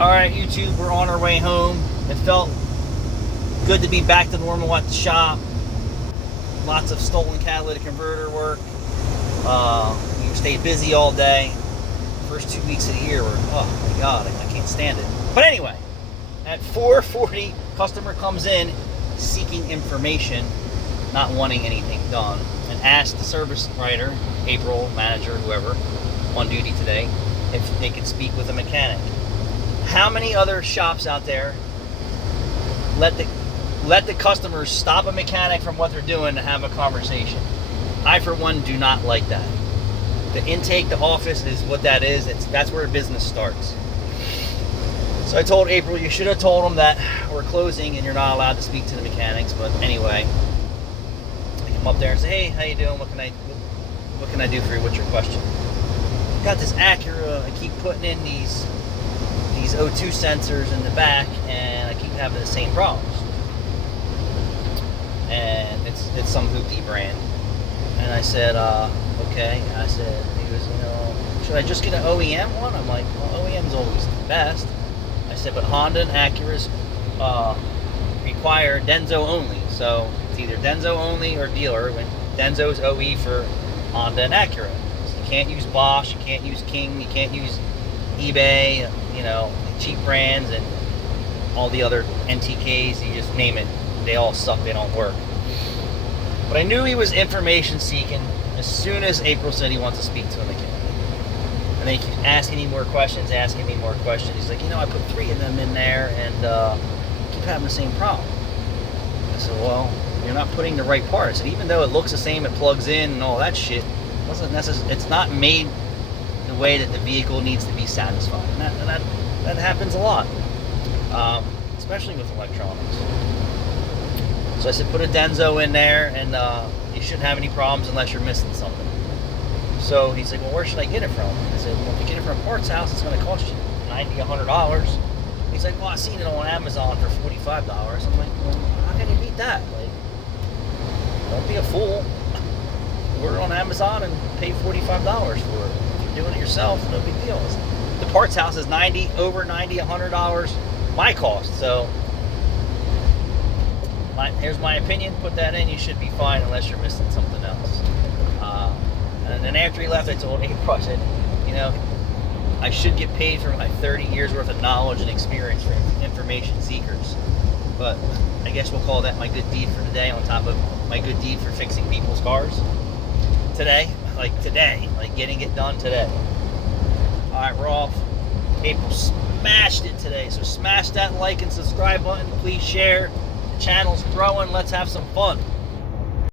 Alright, YouTube, we're on our way home. It felt good to be back to normal at the shop. Lots of stolen catalytic converter work. We stayed busy all day. First 2 weeks of the year were, oh my god, I can't stand it. But anyway, at 4:40, customer comes in seeking information, not wanting anything done, and asked the service writer, April, manager, whoever, on duty today, if they could speak with a mechanic. How many other shops out there let the customers stop a mechanic from what they're doing to have a conversation? I, for one, do not like that. The intake, the office is what that is. That's where business starts. So I told April, you should have told them that we're closing and you're not allowed to speak to the mechanics. But anyway, I come up there and say, hey, how you doing? What can I do for you? What's your question? Got this Acura. I keep putting in these O2 sensors in the back, and I keep having the same problems. And it's some hoopty brand. And I said, okay. I said, he goes, should I just get an OEM one? I'm like, well, OEM's always the best. I said, but Honda and Acuras require Denso only. So it's either Denso only or dealer. When Denso's OE for Honda and Acura. So you can't use Bosch, you can't use King, you can't use eBay, cheap brands and all the other NTKs, you just name it. They all suck, they don't work. But I knew he was information seeking as soon as April said he wants to speak to a mechanic. And then he keeps asking me more questions. He's like, I put 3 of them in there and keep having the same problem. I said, well, you're not putting the right parts. And even though it looks the same, it plugs in and all that shit, it's not made the way that the vehicle needs to be satisfied. And that happens a lot, especially with electronics. So I said, put a Denso in there, and you shouldn't have any problems unless you're missing something. So he's like, well, where should I get it from? I said, well, if you get it from a parts house, it's going to cost you $90, $100. He's like, well, I seen it on Amazon for $45. I'm like, well, how can you beat that? Like, don't be a fool. Order it on Amazon and pay $45 for it. If you're doing it yourself, no big deal. The parts house is over $90, $100 my cost. So here's my opinion. Put that in. You should be fine unless you're missing something else. And then after he left, I told him, I said, I should get paid for my 30 years worth of knowledge and experience for information seekers. But I guess we'll call that my good deed for today on top of my good deed for fixing people's cars. Today, like getting it done today. Alright, we're off. April smashed it today. So smash that like and subscribe button. Please share. The channel's growing. Let's have some fun.